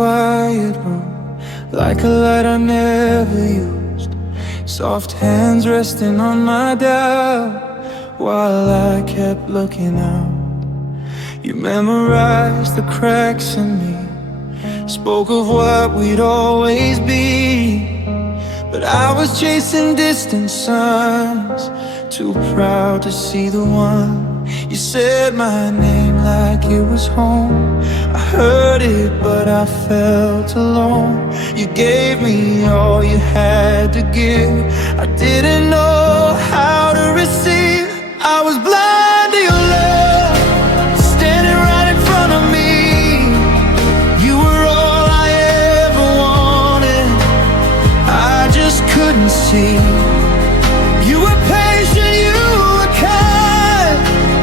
quiet room, like a light I never used. Soft hands resting on my dial while I kept looking out. You memorized the cracks in me, spoke of what we'd always be. But I was chasing distant suns, too proud to see the one. You said my name like it was home. I heard it, but I felt alone. You gave me all you had to give. I didn't know how to receive. I was blind to your love, standing right in front of me. You were all I ever wanted, I just couldn't see. You were patient, you were kind,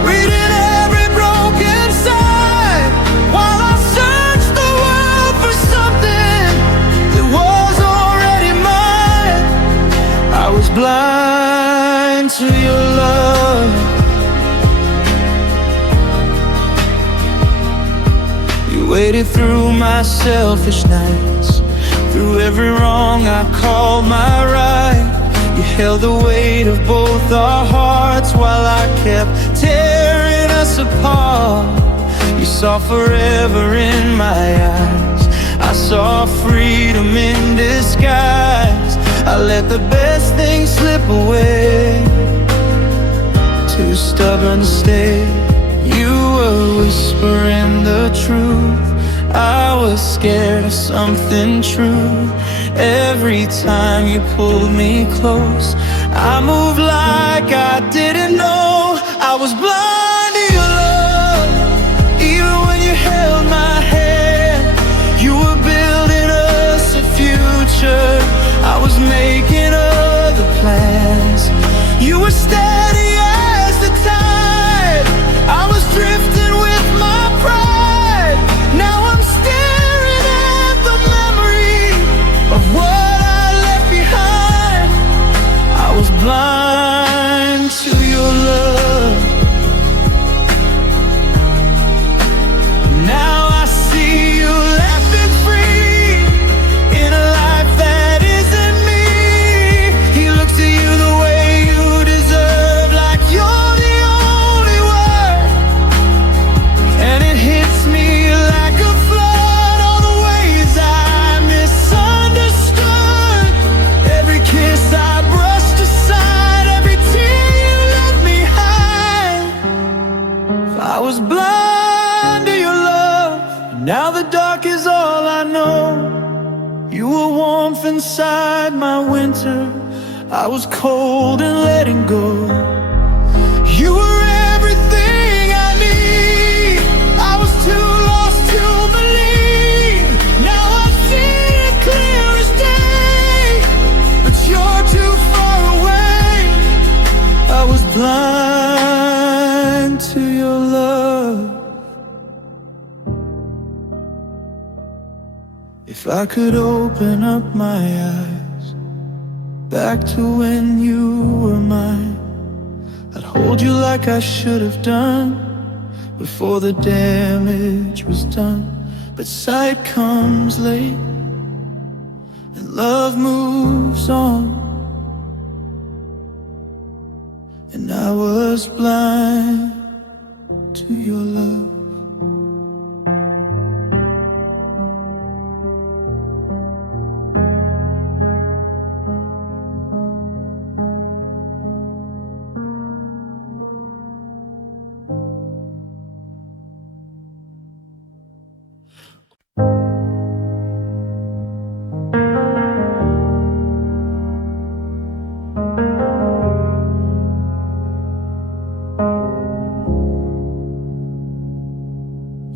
reading every broken sign, while I searched the world for something that was already mine. I was blind to your love. You waited through my selfish nights, through every wrong I called my right. You held the weight of both our hearts while I kept tearing us apart. You saw forever in my eyes, I saw freedom in disguise. I let the best things slip away, too stubborn to stay. You were whispering the truth, I was scared of something true. Every time you pulled me close, I moved like I didn't know. I was blind to your love, even when you held my hand. You were building us a future, I was making other plans. You were steady as the tide, I was drifting with my pride. Now I'm staring at the memory of what I left behind. I was blind to your love. Now I see you laughing free in a life that isn't me. He looks at you the way you deserve, like you're the only one. And it hits me like a flood, all the ways I misunderstood. Every kiss I brushed aside, every tear you let me hide. I was blind to your love, now the dark is all I know. You were warmth inside my winter, I was cold and letting go. You were everything I need, I was too lost to believe. Now I see it clear as day, but you're too far away. I was blind to your love. If I could open up my eyes back to when you were mine, I'd hold you like I should have done before the damage was done. But sight comes late and love moves on, and I was blind to your love.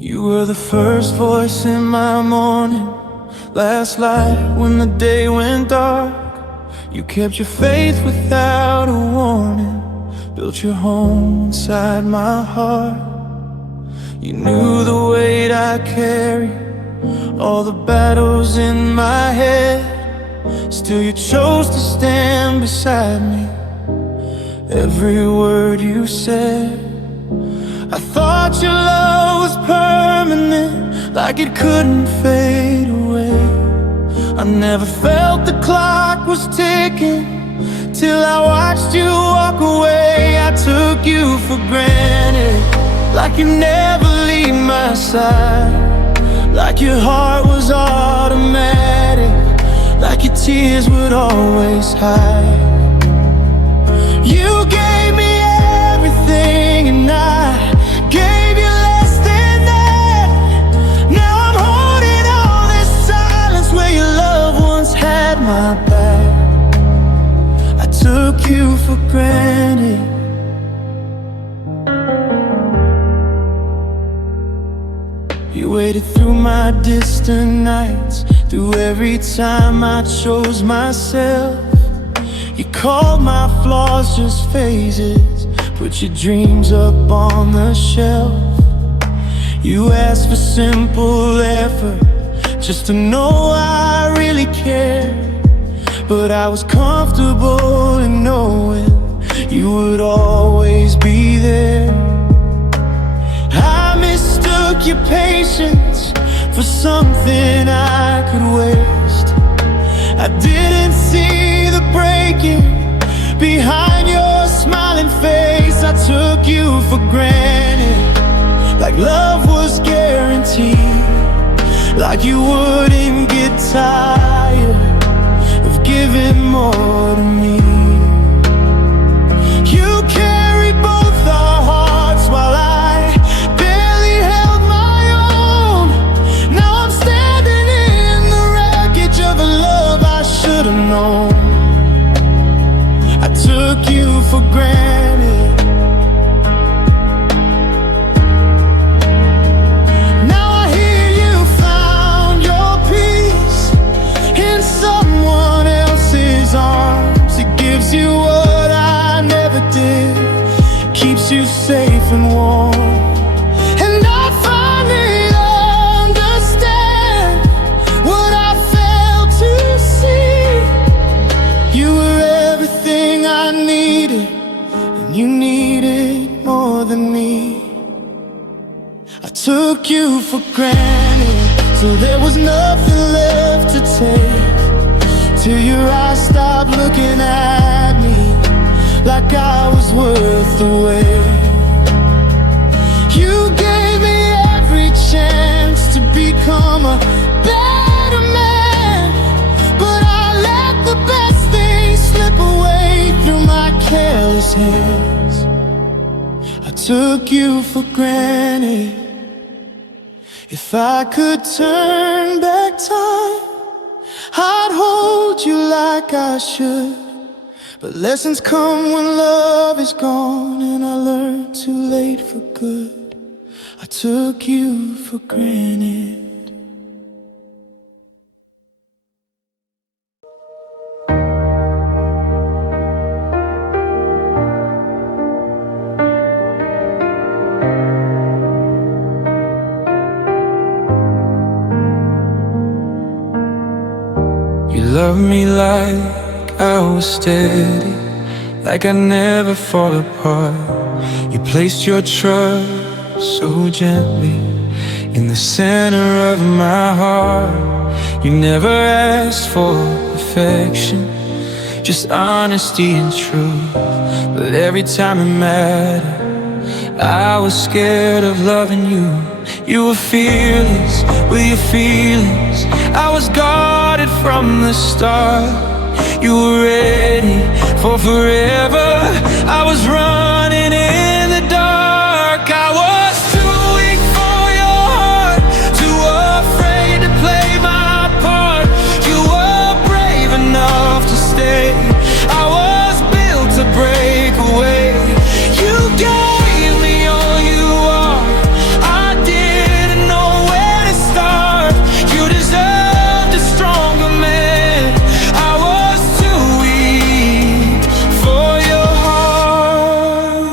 You were the first voice in my morning, last light when the day went dark. You kept your faith without a warning, built your home inside my heart. You knew the weight I carried, all the battles in my head. Still you chose to stand beside me, every word you said. I thought your love was permanent, like it couldn't fade away. I never felt the clock was ticking till I watched you walk away. I took you for granted, like you never leave my side, like your heart was automatic, like your tears would always hide. You gave me everything and I gave you less than that. Now I'm holding all this silence where your loved ones had my back. I took you for granted. You waited through my distant nights, through every time I chose myself. You called my flaws just phases, put your dreams up on the shelf. You asked for simple effort, just to know I really cared. But I was comfortable in knowing you would always be there. I mistook your patience for something I could waste. I didn't see the breaking behind your smiling face. I took you for granted, like love was guaranteed, like you wouldn't get tired of giving more to me. You carried both our hearts while I barely held my own. Now I'm standing in the wreckage of a love I should have known. I took you for granted. Now I hear you found your peace in someone else's arms. It gives you what I never did, keeps you safe and warm. And I finally understand what I failed to see. You were everything I needed, and you needed more than me. I took you for granted, so there was nothing left to take, till your eyes stopped looking at me like I was worth the wait. You gave me every chance to become a better man, but I let the best things slip away through my careless hands. I took you for granted. If I could turn back time, I'd hold you like I should. But lessons come when love is gone, and I learned too late for good. I took you for granted. You loved me like I was steady, like I never fall apart. You placed your trust so gently in the center of my heart. You never asked for perfection, just honesty and truth. But every time it mattered, I was scared of loving you. You were fearless with your feelings, I was guarded from the start. You were ready for forever, I was running in the dark. I was too weak for your heart, too afraid to play my part. You were brave enough to stay, I was built to break away. You gave me all you are, I didn't know where to start. You deserved a stronger man, I was too weak for your heart.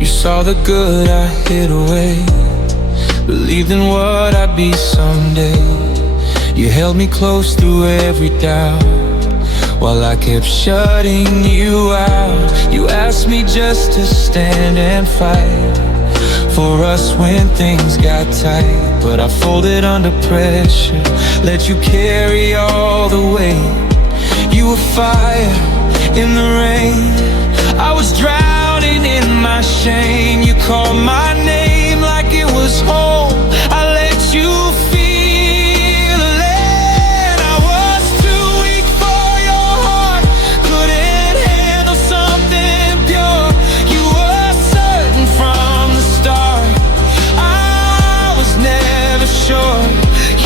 You saw the good I hid away, believed in what I'd be someday. You held me close through every doubt, while I kept shutting you out. You asked me just to stand and fight for us when things got tight. But I folded under pressure, let you carry all the weight. You were fire in the rain, I was drowning in my shame. You called my name like it was home, I let you feel it. I was too weak for your heart, couldn't handle something pure. You were certain from the start, I was never sure.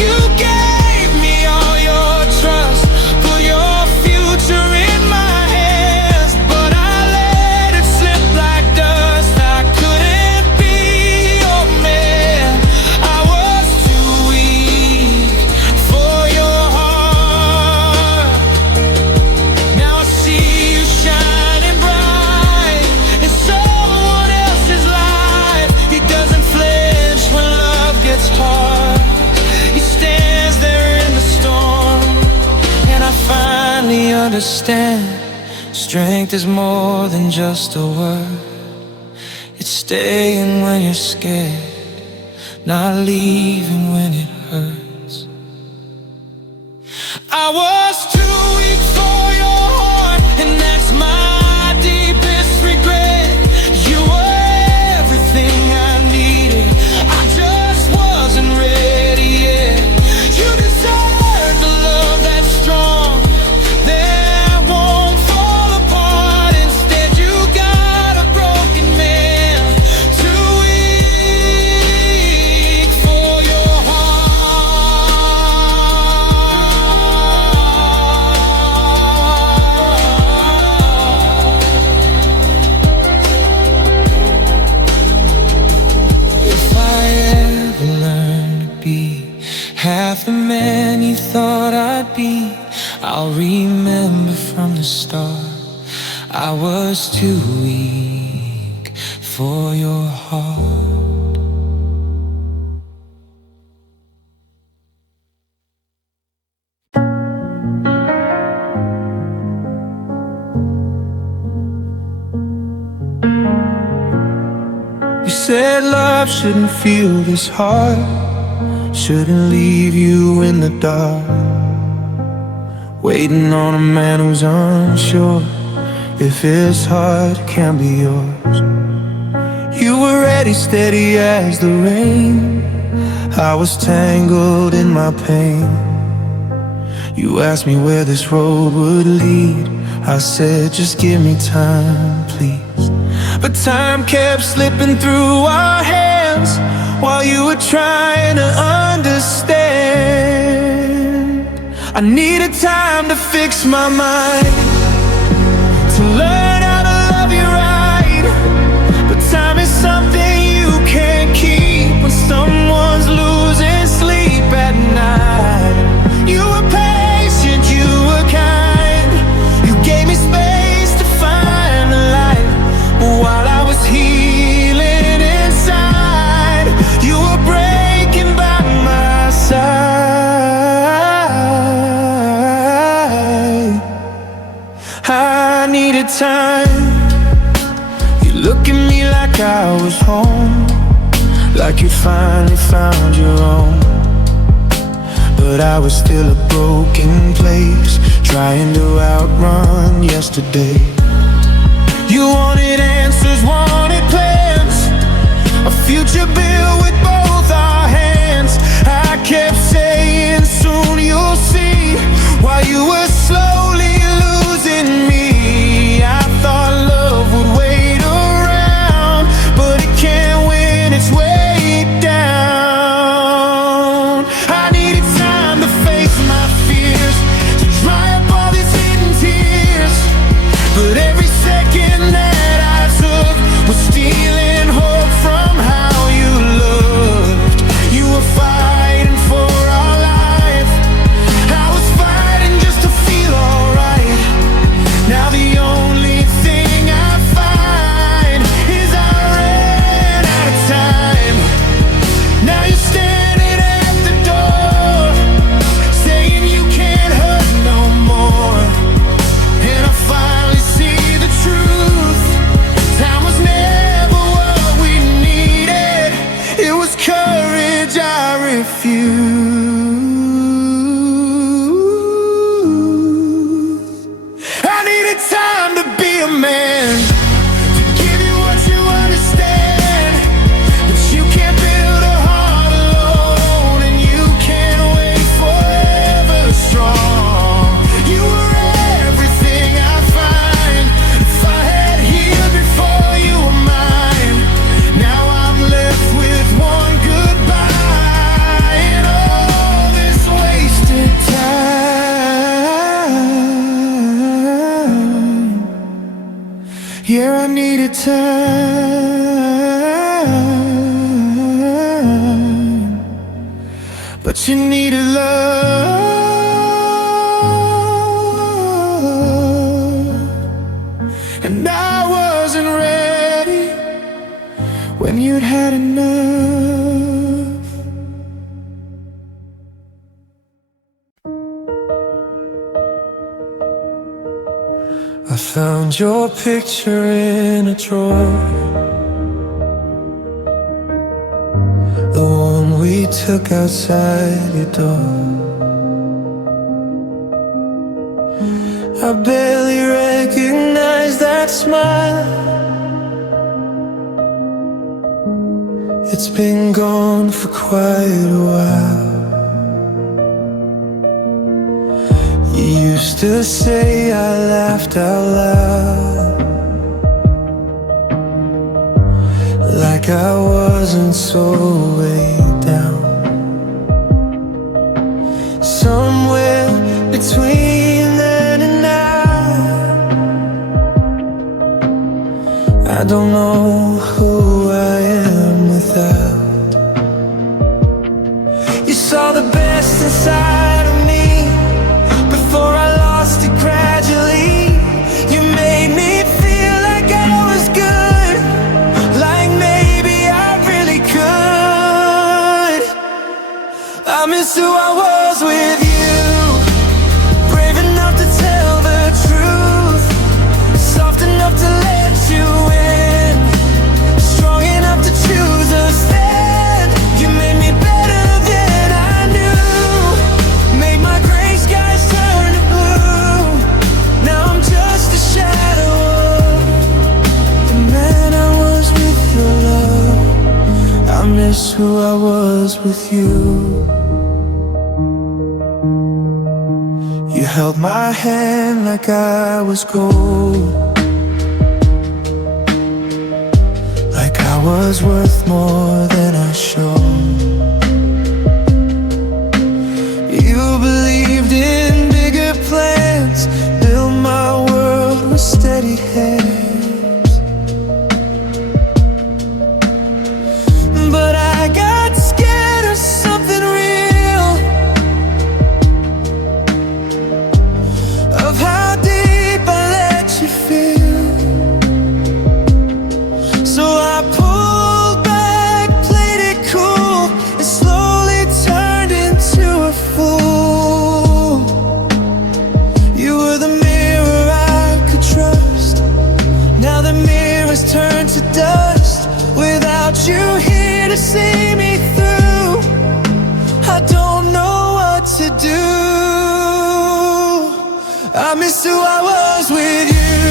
You gave me all your trust, put your future in my hands, but I let it slip like dust. I couldn't be your man, I was too weak for your heart. Now I see you shining bright in someone else's life. He doesn't flinch when love gets hard, he stands there in the storm. And I finally understand, strength is more than just a word. It's staying when you're scared, not leaving when it hurts. I was too weak for your heart, and that's my deepest regret. You were everything I needed, I just wasn't ready yet. You deserve the love that's strong, that won't fall apart. Instead you got a broken man, too weak for your heart. If I ever learn to be half the man you thought I'd be, I'll remember from the start, I was too weak for your heart. You said love shouldn't feel this hard, shouldn't leave you in the dark, waiting on a man who's unsure if his heart can be yours. You were ready, steady as the rain, I was tangled in my pain. You asked me where this road would lead, I said just give me time, please. But time kept slipping through our hands while you were trying to understand. I needed time to fix my mind, to learn how to love you right. But time is something you can't keep when someone's losing sleep at night. You were patient, you were kind, you gave me space to find the light. But while I was healing inside, you were breaking by my side. I needed time. You look at me like I was home, like you finally found your own. But I was still a broken place, trying to outrun yesterday. You wanted answers, wanted plans, a future built with both our hands. I kept saying soon you'll see, while you were slowly losing me. I thought love would wait around, but it can't win its way down. I needed time to face my fears, to dry up all these hidden tears. But every second that I took was stealing hope from how you look. courage I refuse. I needed time to be a man, to give you what you understand. But you can't build a heart alone, and you can't wait forever strong. You were everything I find. If I had healed before you were mine, now I'm left with one goodbye and all this wasted time. Yeah, I needed time, but you needed love, and I wasn't ready when you'd had enough. I found your picture in a drawer, the one we took outside your door. I barely recognize that smile. It's been gone for quite a while. You used to say I laughed out loud, like I wasn't so way down. Somewhere between then and now, I don't know who I am without. You saw the best inside of me before I lost it gradually. You made me feel like I was good, like maybe I really could. I miss who I was with you, brave enough to tell the truth, soft enough to let you in, strong enough to choose a stand. You made me better than I knew, made my gray skies turn to blue. Now I'm just a shadow of the man I was with your love. I miss who I was with you. You held my hand like I was gold, like I was worth more than I showed. You believed in bigger plans, built my world with steady hands. But I got scared of something real, of how deep I let you feel. So I pulled back, played it cool, and slowly turned into a fool. You were the mirror I could trust. Now the mirror's turned to dust. Without you here to see me through, I don't know what to do. I miss who I was with you,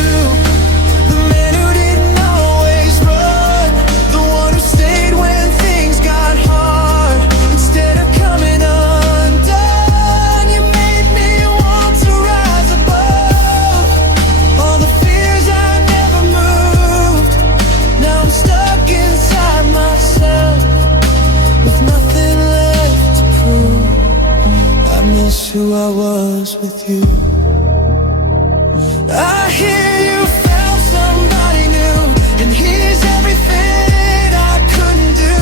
the man who didn't always run, the one who stayed when things got hard. Instead of coming undone, you made me want to rise above all the fears I never moved. Now I'm stuck inside myself with nothing left to prove. I miss who I was with you. I hear you found somebody new, and he's everything I couldn't do.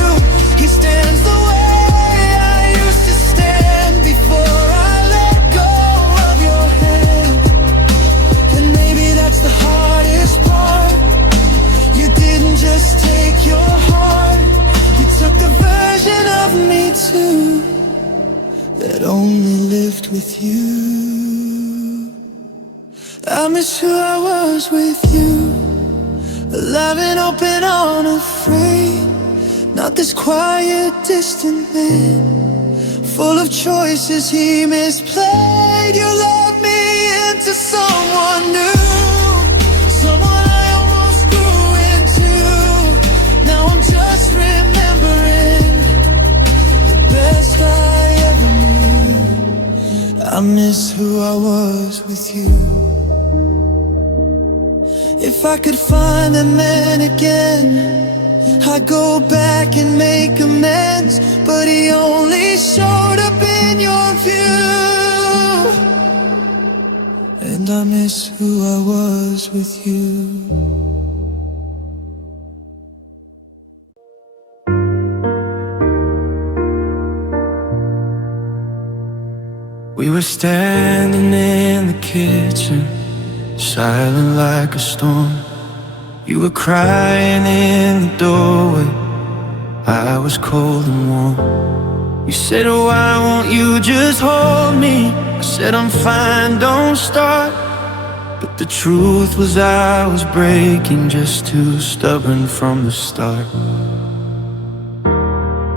He stands the way I used to stand before I let go of your hand. And maybe that's the hardest part. You didn't just take your heart, you took the version of me too that only lived with you. I miss who I was with you, alive and open, unafraid, Not this quiet, distant man, full of choices he misplayed. You led me into someone new, someone I almost grew into. Now I'm just remembering the best I ever knew. I miss who I was with you. If I could find that man again, I'd go back and make amends, but he only showed up in your view. And I miss who I was with you. We were standing in the kitchen, silent like a storm. You were crying in the doorway, I was cold and warm. You said, oh, why won't you just hold me? I said, I'm fine, don't start. But the truth was I was breaking, just too stubborn from the start.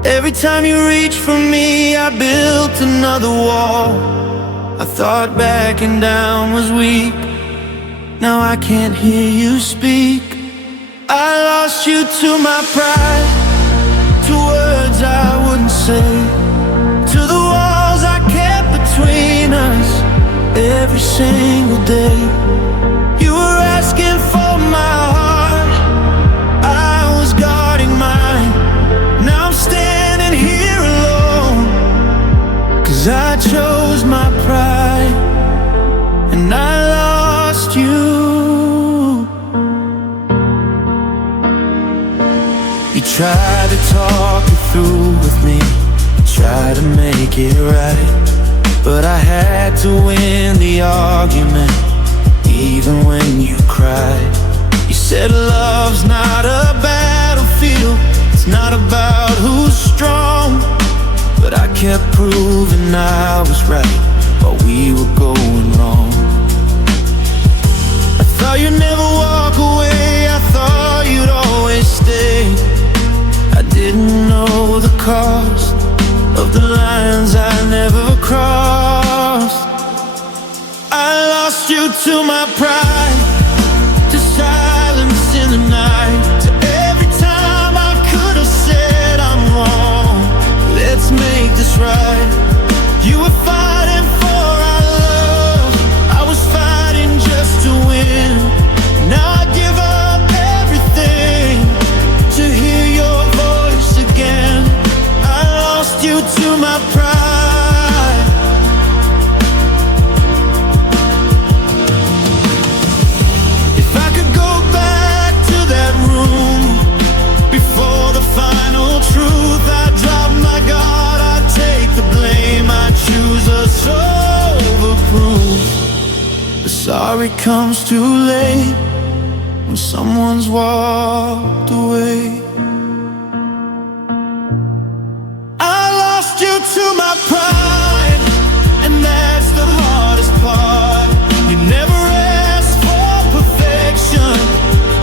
Every time you reached for me, I built another wall. I thought backing down was weak, now I can't hear you speak. I lost you to my pride, to words I wouldn't say, to the walls I kept between us every single day. You were asking for my heart, I was guarding mine. Now I'm standing here alone, 'cause I chose my pride, and I lost you. You tried to talk it through with me, tried to make it right, but I had to win the argument, even when you cried. You said love's not a battlefield, it's not about who's strong. But I kept proving I was right while we were going wrong. I thought you'd never walk away, I thought you'd always stay. I didn't know the cost of the lines I never crossed. I lost you to my pride, to silence in the night, to every time I could have said I'm wrong, let's make this right. You were fighting for our love, I was fighting just to win. Now I give up everything to hear your voice again. I lost you to my pride. If I could go back to that room before the final truth, I'd drop my guard, I'd take the blame, I'd choose us over proof. But sorry comes too late when someone's walked away. I lost you to my pride, and that's the hardest part. You never asked for perfection,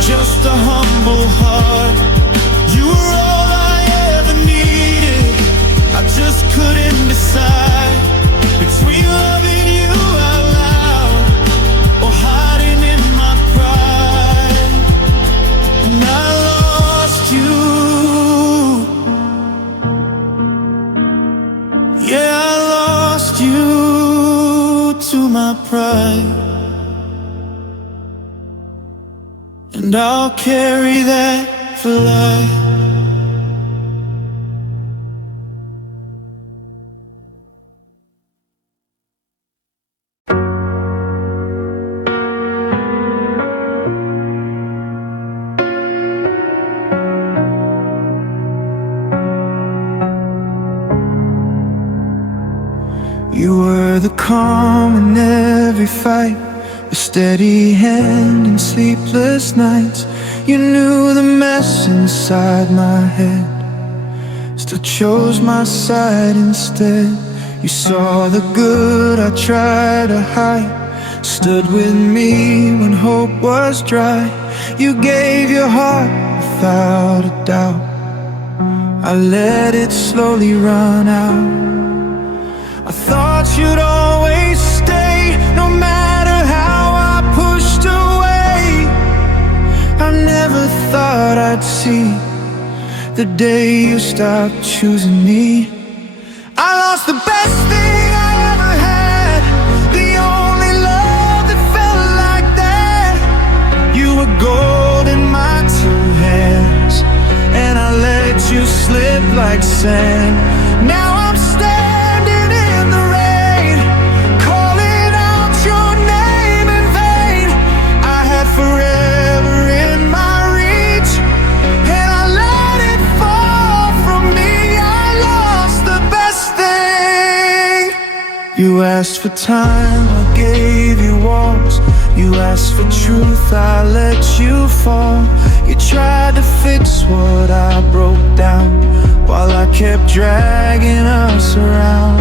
just a humble heart. You were all I ever needed, I just couldn't decide between loving you out loud or hiding in my pride. And I lost you, yeah, I lost you to my pride. And I'll carry that for life. You were the calm in every fight, a steady hand in sleepless nights. You knew the mess inside my head, still chose my side instead. You saw the good I tried to hide, stood with me when hope was dry. You gave your heart without a doubt, I let it slowly run out. I thought you'd always stay, no matter how I pushed away. I never thought I'd see the day you stopped choosing me. I lost the best thing I ever had, the only love that felt like that. You were gold in my two hands, and I let you slip like sand. Now I'm standing in the rain, calling out your name in vain. I had forever in my reach, and I let it fall from me. I lost the best thing. You asked for time, I gave you walls. You asked for truth, I let you fall. You tried to fix what I broke down, while I kept dragging us around.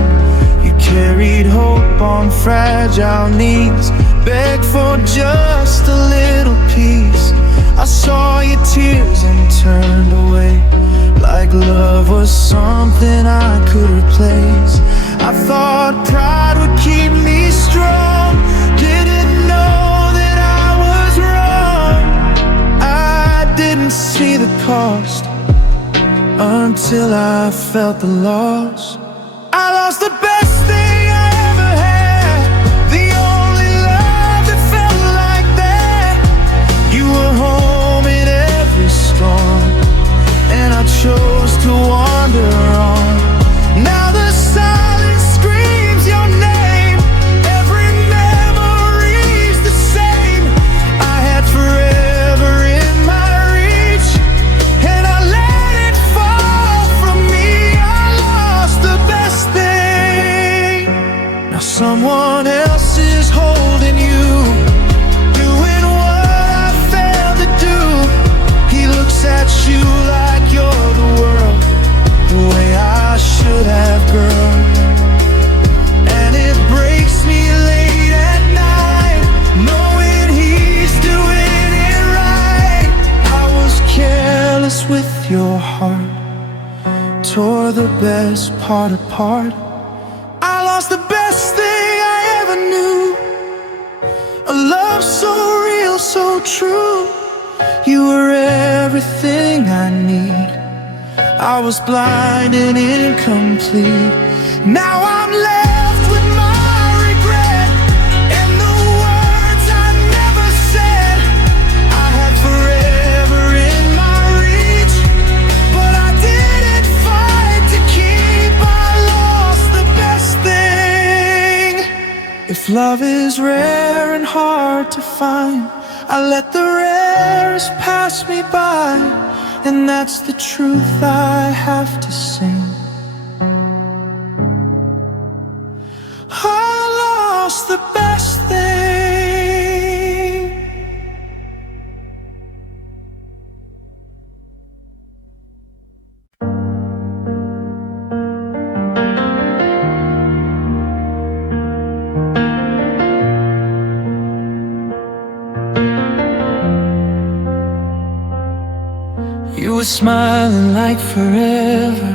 You carried hope on fragile knees, begged for just a little peace. I saw your tears and turned away, like love was something I could replace. I thought pride would keep me strong, didn't know that I was wrong. I didn't see the cost until I felt the loss. I lost the best thing I ever had, the only love that felt like that. You were home in every storm, and I chose to wander on. Now the silence screams your name, every memory's the same. I had forever in my reach, and I let it fall from me. I lost the best thing. Now someone else is holding you, doing what I failed to do. He looks at you like you're the world, the way I should have, girl. And it breaks me late at night, knowing he's doing it right. I was careless with your heart, tore the best part apart. I lost the best thing I ever knew, a love so real, so true. You were everything I need. I was blind and incomplete. Now I'm left with my regret and the words I never said. I had forever in my reach, but I didn't fight to keep. I lost the best thing. If love is rare and hard to find, I let the rarest pass me by, and that's the truth I have to sing. I lost the best thing. You were smiling like forever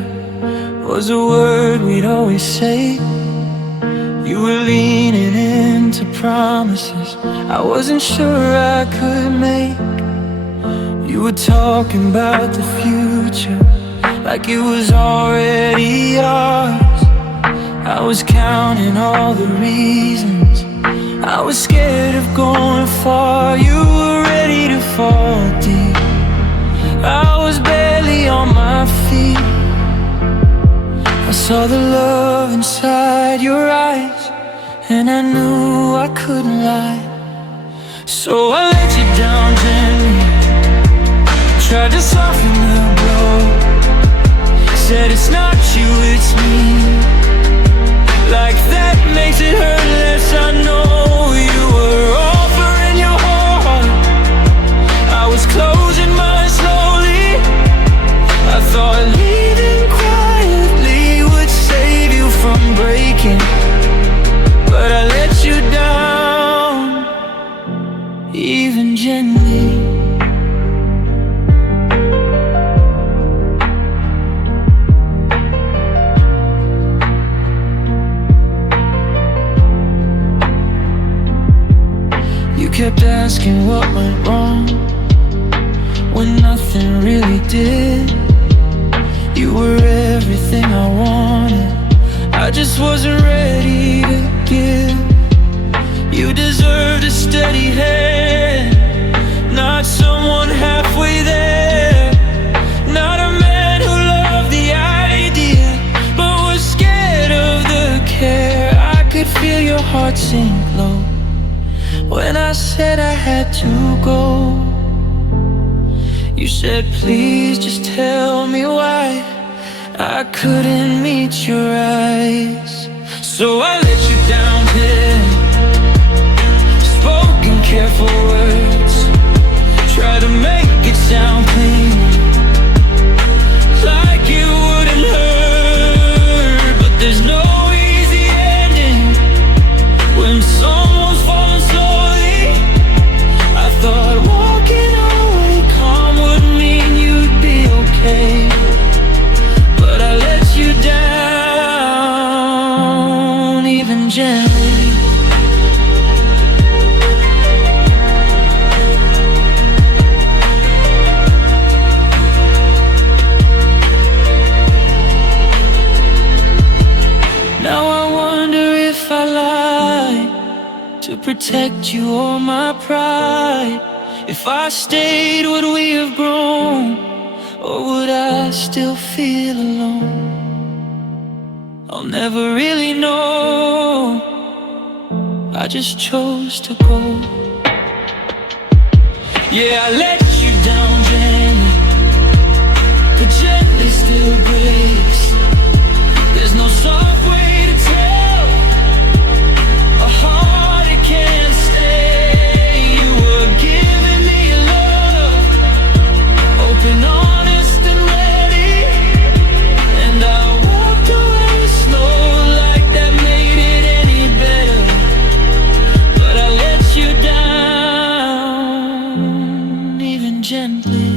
was a word we'd always say. You were leaning into promises I wasn't sure I could make. You were talking about the future like it was already ours. I was counting all the reasons I was scared of going far. You were ready to fall deep, I was barely on my feet. I saw the love inside your eyes, and I knew I couldn't lie. So I let you down gently, tried to soften the blow. Said it's not you, it's me. Like that makes it hurt less. I know you were offering your heart, I was closing mine slowly. I thought leaving quietly would save you from breaking, but I let you down, even gently. kept asking what went wrong when nothing really did. You were everything I wanted, I just wasn't ready to give. You deserved a steady hand, not someone halfway there. Not a man who loved the idea, but was scared of the care. I could feel your heart sink low when I said I had to go. You said, please just tell me why I couldn't meet your eyes. So I let you down then, spoken careful words, try to make it sound clean, like it wouldn't hurt. But there's no easy ending when someone's falling slowly. I thought walking away calm would mean you'd be okay, but I let you down, even gently. Now I wonder if I lied to protect you or my pride. If I stayed, would we have grown, or would I still feel alone? I'll never really know, I just chose to go. Yeah, I let you down gently, but gently still breaks. There's no soft way to tell a heart it can't stay. You were giving me love, open, honest and ready, and I walked away slow like that made it any better. But I let you down, even gently.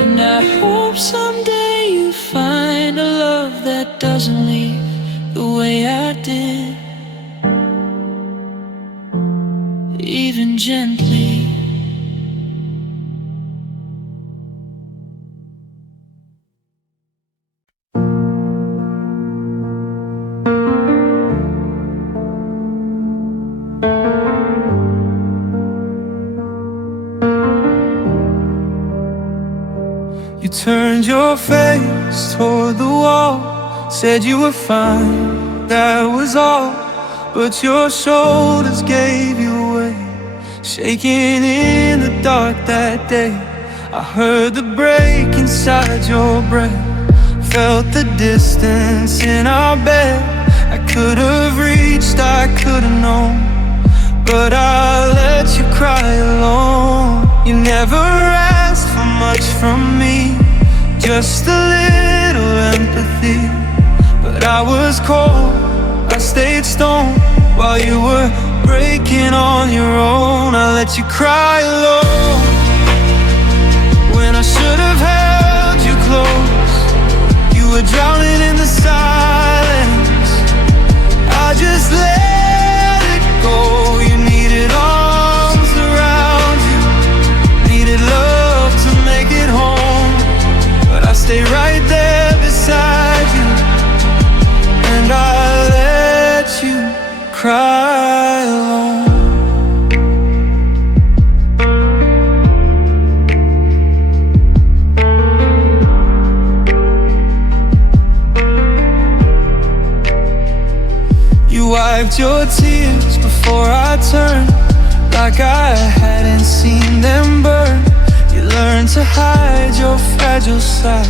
And I hope someday you find a love that doesn't leave the way I did, even gently. You turned your face toward the wall, said you were fine, that was all. But your shoulders gave you away, shaking in the dark that day. I heard the break inside your breath, felt the distance in our bed. I could have reached, I could have known, but I let you cry alone. You never asked for much from me, just a little empathy. But I was cold, I stayed stone, while you were breaking on your own. I let you cry alone, when I should have held you close. You were drowning in the silence, I just let it go. You needed arms around you, needed love to make it home, but I stay right there beside you, and I let you cry alone. You wiped your tears before I turned, like I hadn't seen them burn. You learned to hide your fragile side,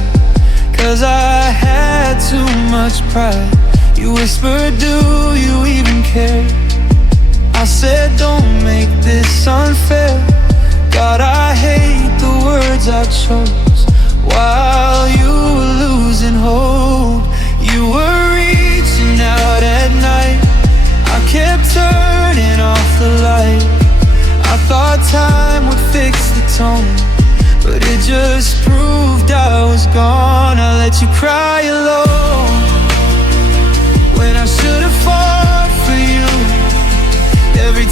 'cause I had too much pride. You whispered, do you even care? I said, don't make this unfair. God, I hate the words I chose while you were losing hope. You were reaching out at night, I kept turning off the light. I thought time would fix the tone, but it just proved I was gone. I let you cry alone, when I should have fought for you. Every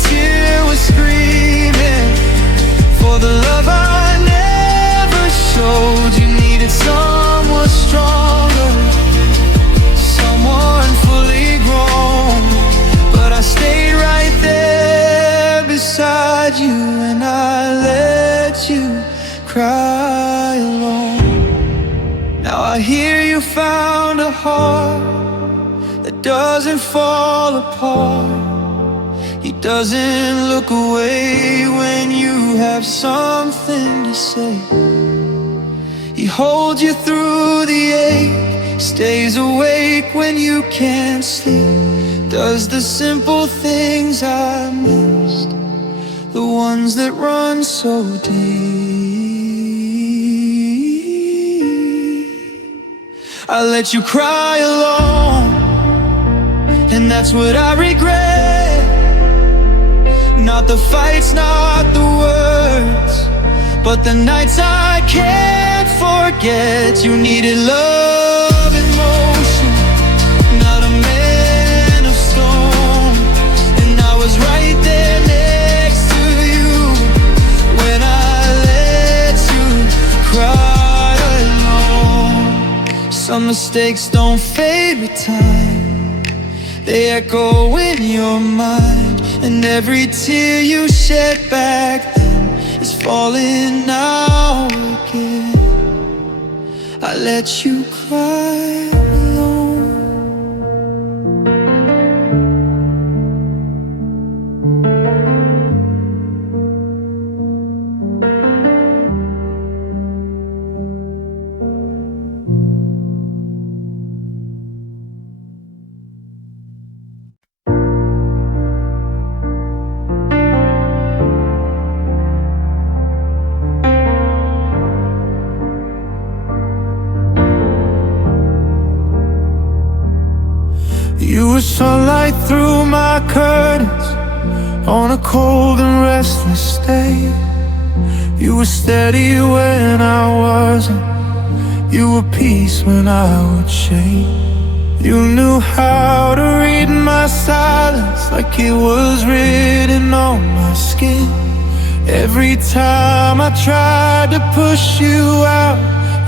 found a heart that doesn't fall apart. He doesn't look away when you have something to say. He holds you through the ache, stays awake when you can't sleep, does the simple things I missed, the ones that run so deep. I let you cry alone, and that's what I regret. Not the fights, not the words, but the nights I can't forget. You needed love in motion, not a man of stone. And I was right there next to you when I let you cry alone. Some mistakes don't fade with time, they echo in your mind. And every tear you shed back then is falling now again. I let you cry alone. You were sunlight through my curtains on a cold and restless day. You were steady when I wasn't, you were peace when I would shake. You knew how to read my silence like it was written on my skin. Every time I tried to push you out,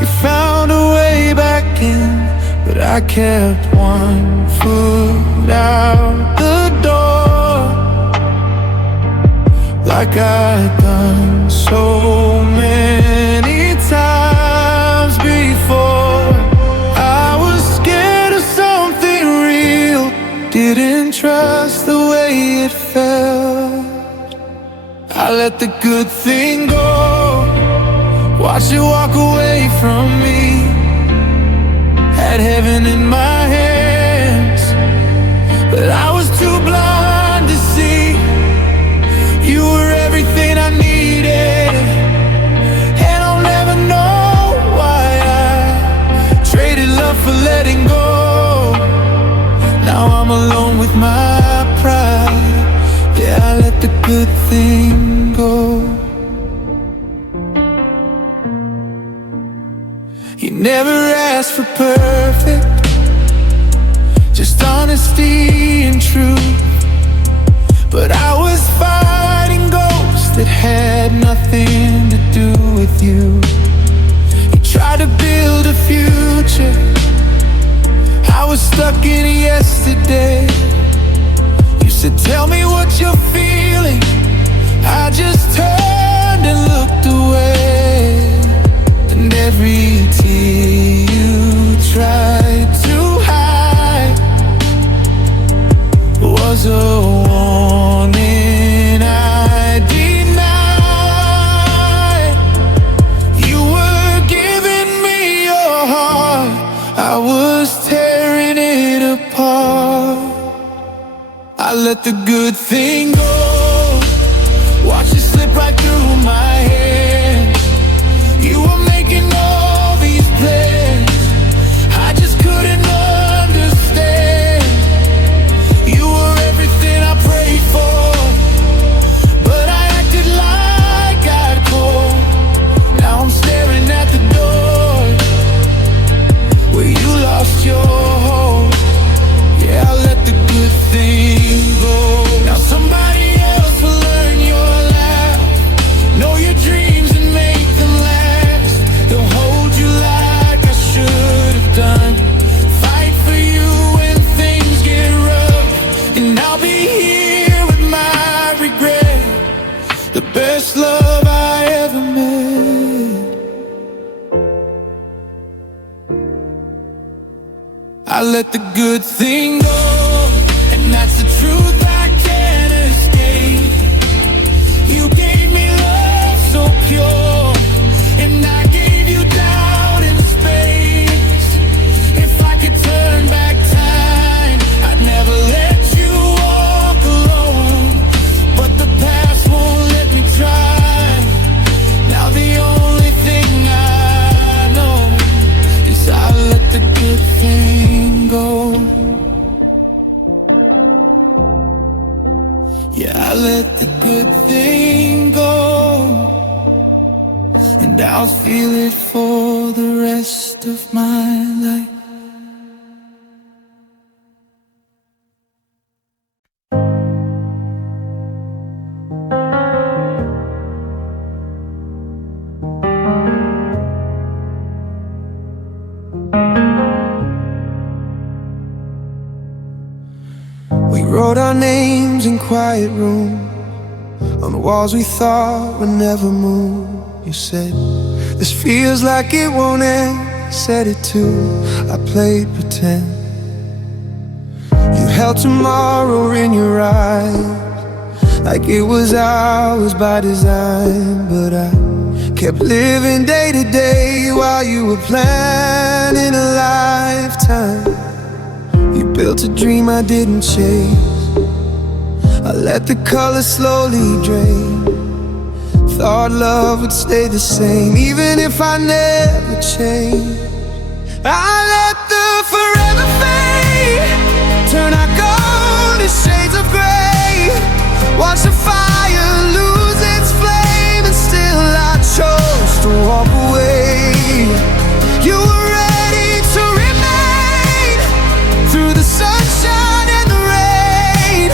you found a way back in. But I kept one foot out the door, like I'd done so many times before. I was scared of something real, didn't trust the way it felt. I let the good thing go, watched it walk away from me. Had heaven in my hands, but I was too blind to see. You were everything I needed, and I'll never know why I traded love for letting go. Now I'm alone with my pride. Yeah, I let the good thing go. You never asked for perfect, just honesty and truth. But I was fighting ghosts that had nothing to do with you. You tried to build a future, I was stuck in yesterday. You said, tell me what you're feeling, I just turned and looked away. And every tear you tried to hide was a warning I denied. You were giving me your heart, I was tearing it apart. I let the good thing go, watch it slip right through my hands. You were making all these plans, I just couldn't understand. You were everything I prayed for, but I acted like I'd call. Now I'm staring at the door where you lost your hope. Yeah, I let the good thing go. Now somebody I let the good thing go, and that's the truth I can't escape. You gave me love so pure, and I gave you doubt and space. If I could turn back time, I'd never let you walk alone. But the past won't let me try. Now the only thing I know is I let the good thing go. Yeah, I let the good thing go, and I'll feel it for the rest of my life. We wrote our names in quiet rooms on walls we thought would never move. You said, this feels like it won't end. Said it too, I played pretend. You held tomorrow in your eyes, like it was ours by design. But I kept living day to day while you were planning a lifetime. You built a dream I didn't chase. I let the colors slowly drain. Thought love would stay the same, even if I never changed. I let the forever fade, turn our gold to shades of gray. Watch the fire lose its flame, and still I chose to walk away. You were ready to remain through the sunshine and the rain,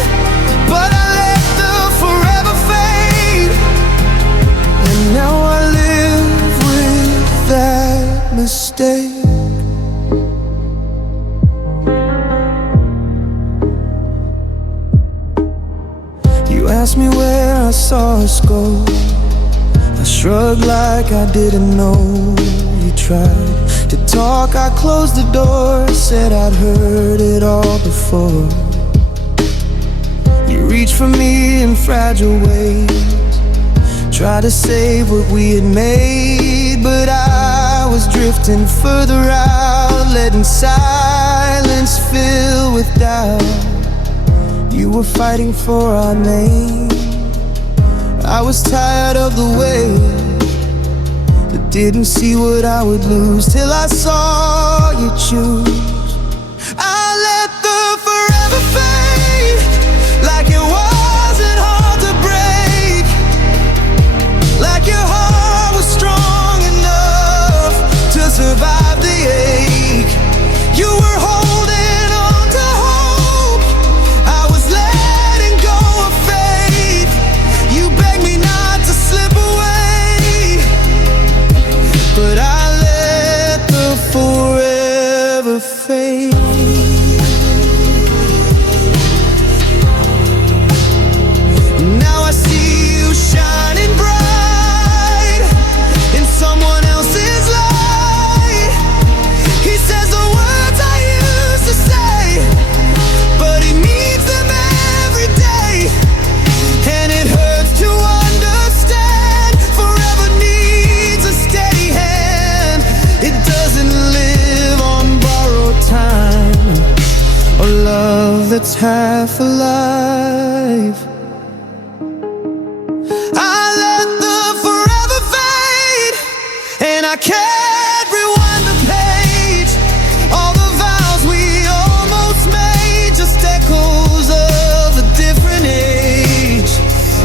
but I let the forever fade. And now I live with that mistake. You asked me where I saw us go. I shrugged like I didn't know. You tried to talk, I closed the door, said I'd heard it all before. You reached for me in fragile ways, tried to save what we had made, but I was drifting further out, letting silence fill with doubt. You were fighting for our name. I was tired of the way, but didn't see what I would lose till I saw you choose. I let the forever fade, like it wasn't hard to break, like your heart was strong enough to survive the ache. You were holding on to hope, I was letting go of faith. You begged me not to slip away, but I let the forever fade. Now I see you shining bright in someone else's light. He says the words I used to say, but he means them every day. And it hurts to understand, forever needs a steady hand. It doesn't live on borrowed time, or love that's half alive. I let the forever fade, and I can't rewind the page. All the vows we almost made, just echoes of a different age.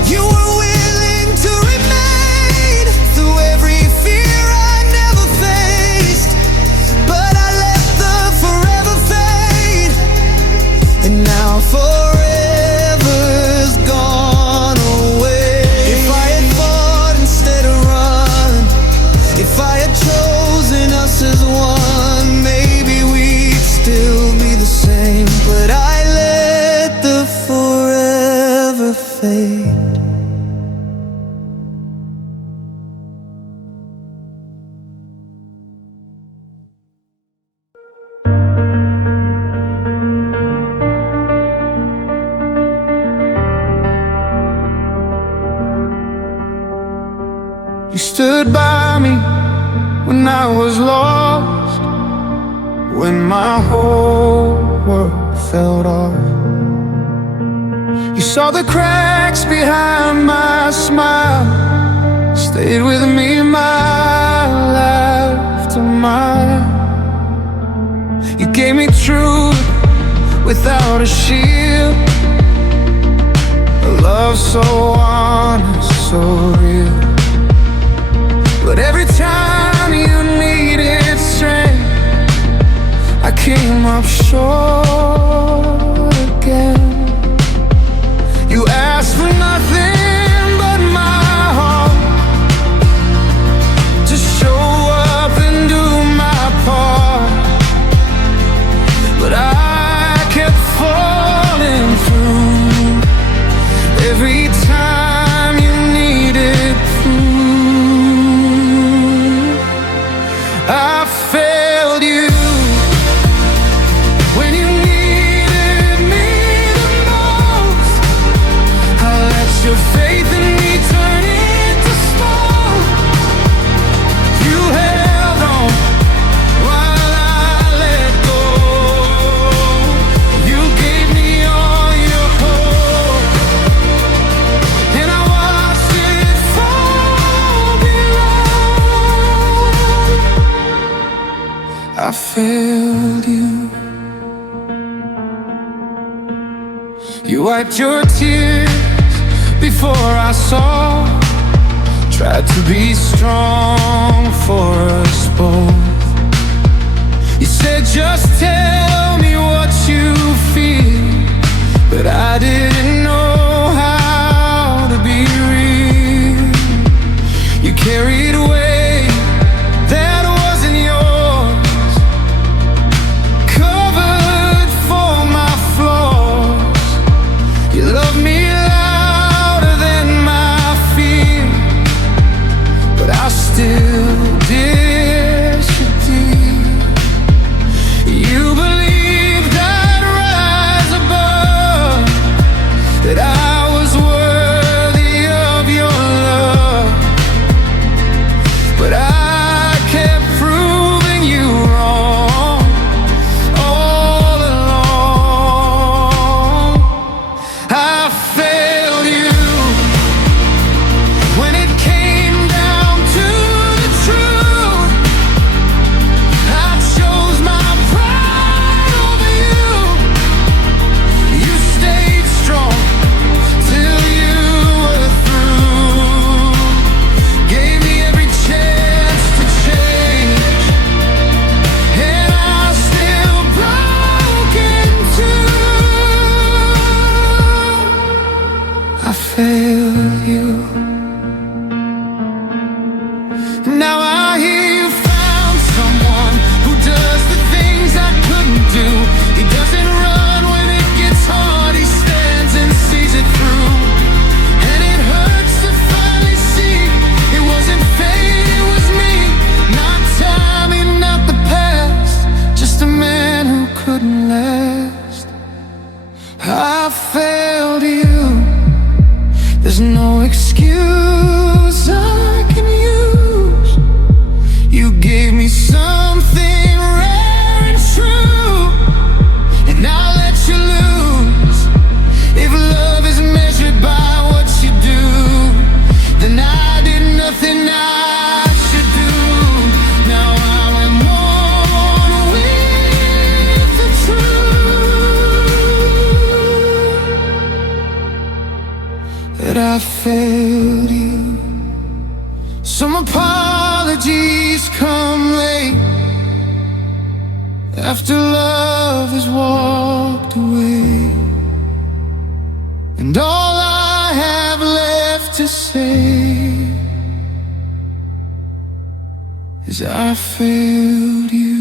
You were willing to remain through every fear I never faced, but I let the forever fade, and now forever's my whole world felt off. You saw the cracks behind my smile, stayed with me mile after mile. You gave me truth without a shield, a love so honest, so real. But every time you needed strength, I came up short again. You asked for nothing but my heart, to show up and do my part. But I kept falling through every time you needed proof. I failed you when you needed me the most. I let your faith in me turn into stone. You held on while I let go. You gave me all your hope, and I watched it fall below. I failed you. You wiped your tears before I saw, tried to be strong for us both. You said just tell me what you feel, but I didn't know how to be real. You carried weight that wasn't yours, covered for my flaws. You loved me louder than my fear, but I still dish it deep. You believed I'd rise above, that I was worthy of your love. But I kept proving you wrong all along. I failed you when it came down to the truth. I chose my pride over you. You stayed strong till you were through. Gave me every chance to change, and I still broke in two. I failed you. Now I hear you found someone who does the things I couldn't do. He doesn't run when it gets hard, he stands and sees it through. And it hurts to finally see it wasn't fate, it was me. Not time and not the past, just a man who couldn't last. I failed you. There's no excuse I can use. You gave me something rare and true, and I'll let you lose. If love is measured by what you do, then I did nothing I should do. Now I am one with the truth, that I failed you. Some apologies come late, after love has walked away, and all I have left to say is I failed you.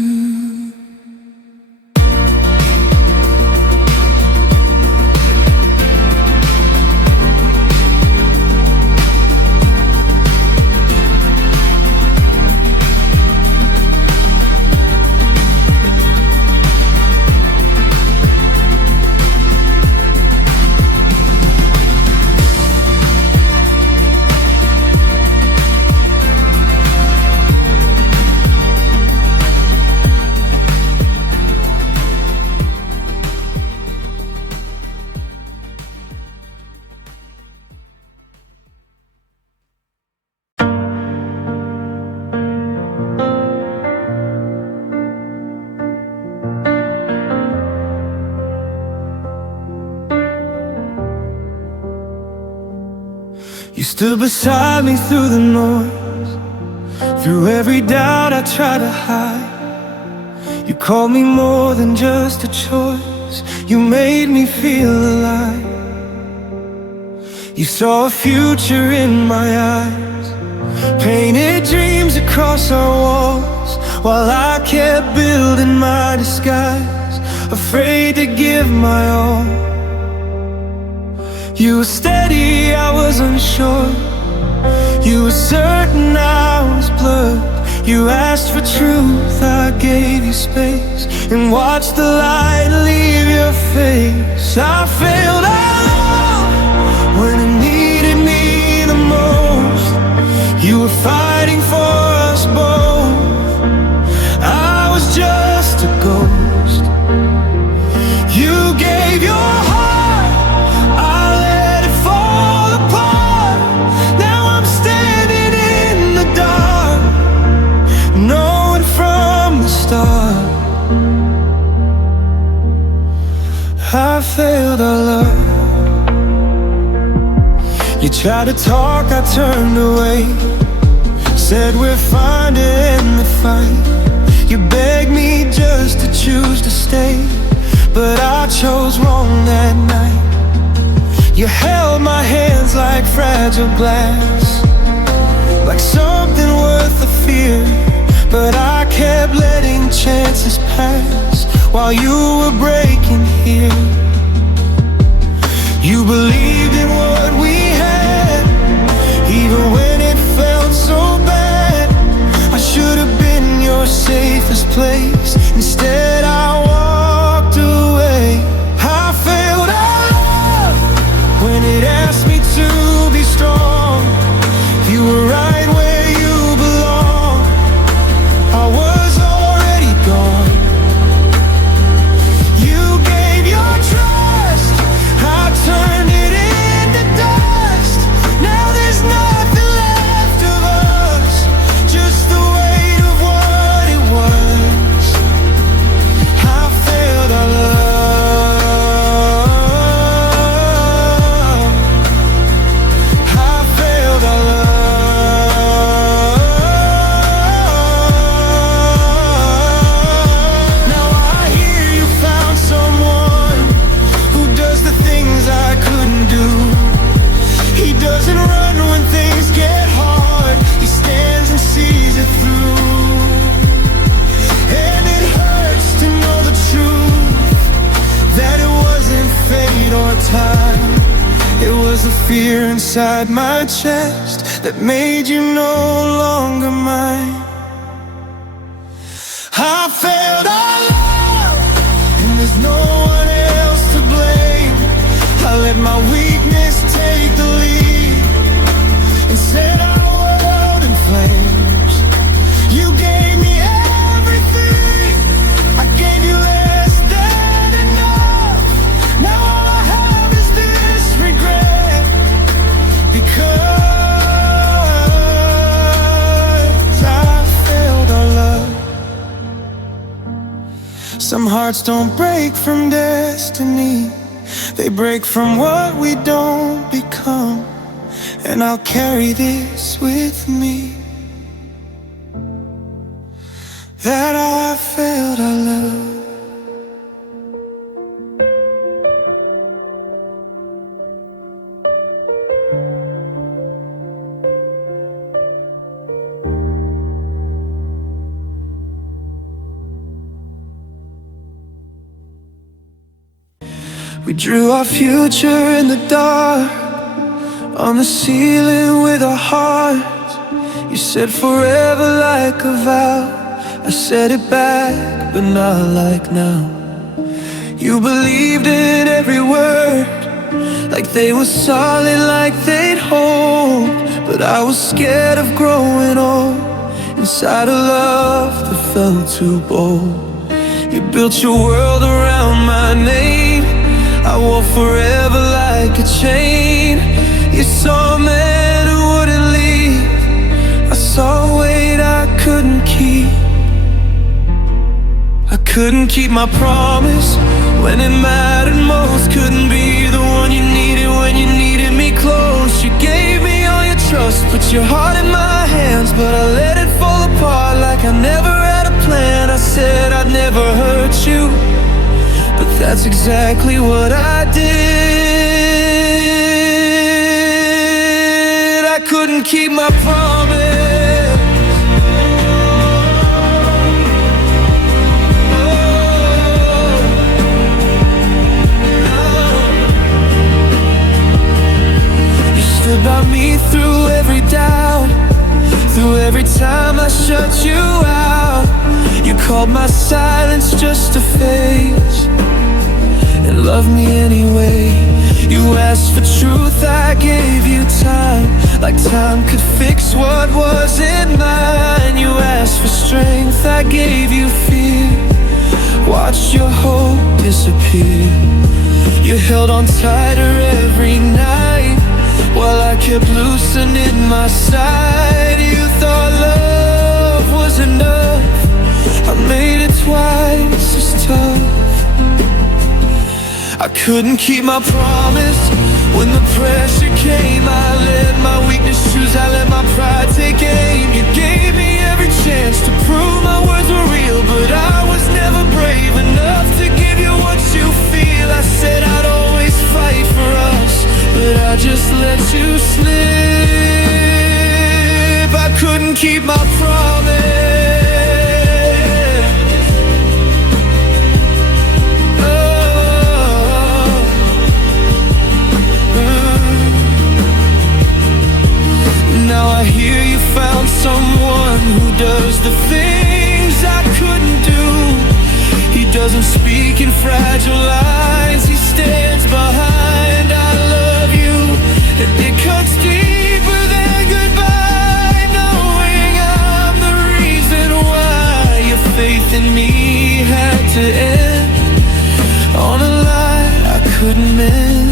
You stood beside me through the noise, through every doubt I tried to hide. You called me more than just a choice. You made me feel alive. You saw a future in my eyes, painted dreams across our walls, while I kept building my disguise, afraid to give my all. You were steady, I was unsure. You were certain, I was blurred. You asked for truth, I gave you space, and watched the light leave your face. I failed out when it needed me the most. You were fighting for us both. I was just a ghost. You gave your heart, I let it fall apart. Now I'm standing in the dark, knowing from the start I failed our love. You tried to talk, I turned away, said we're fine to end the fight. You begged me just to choose to stay, but I chose wrong that night. You held my hands like fragile glass, like something worth the fear, but I kept letting chances pass while you were breaking here. You believed in what we had, even when it felt so bad. I should have been your safest place. Instead I walked away. I failed out when it asked me to be strong. You were right where you belong. I was already gone. You gave your trust, I turned it into dust. Now there's nothing left of us, just the weight of what it was. I failed our love. I failed our love. Now I hear you found someone who does the things I couldn't do. He doesn't run when things get hard. He stands and sees it through. And it hurts to know the truth, that it wasn't fate or time. It was the fear inside my chest that made you no longer mine. I failed our love, and there's no one else to blame. I let my weakness take the lead and set our world in flames. You gave me everything, I gave you less than enough. Now all I have is this regret, because I failed our love. Some hearts don't break from destiny, they break from what we don't become. And I'll carry this with me, that I failed our love. We drew our future in the dark, on the ceiling with our hearts. You said forever like a vow. I said it back, but not like now. You believed in every word, like they were solid, like they'd hold. But I was scared of growing old inside a love that felt too bold. You built your world around my name, I wore forever like a chain. You saw a man who wouldn't leave, I saw a weight I couldn't keep. I couldn't keep my promise when it mattered most. Couldn't be the one you needed when you needed me close. You gave me all trust, put your heart in my hands, but I let it fall apart like I never had a plan. I said I'd never hurt you, but that's exactly what I did. I couldn't keep my promise. You stood by me through every doubt, through every time I shut you out. You called my silence just a phase and loved me anyway. You asked for truth, I gave you time, like time could fix what wasn't mine. You asked for strength, I gave you fear, watched your hope disappear. You held on tighter every night while I kept loosening my side. You thought love was enough, I made it twice as tough. I couldn't keep my promise. When the pressure came, I let my weakness choose, I let my pride take aim. You gave me every chance to prove my words were real, but I was never brave enough to give you what you feel. I said I'd always fight for us, but I just let you slip. I couldn't keep my promise. Now I hear you found someone who does the things I couldn't do. He doesn't speak in fragile lines, he stands behind I love you. And it cuts deeper than goodbye, knowing I'm the reason why your faith in me had to end on a lie I couldn't mend.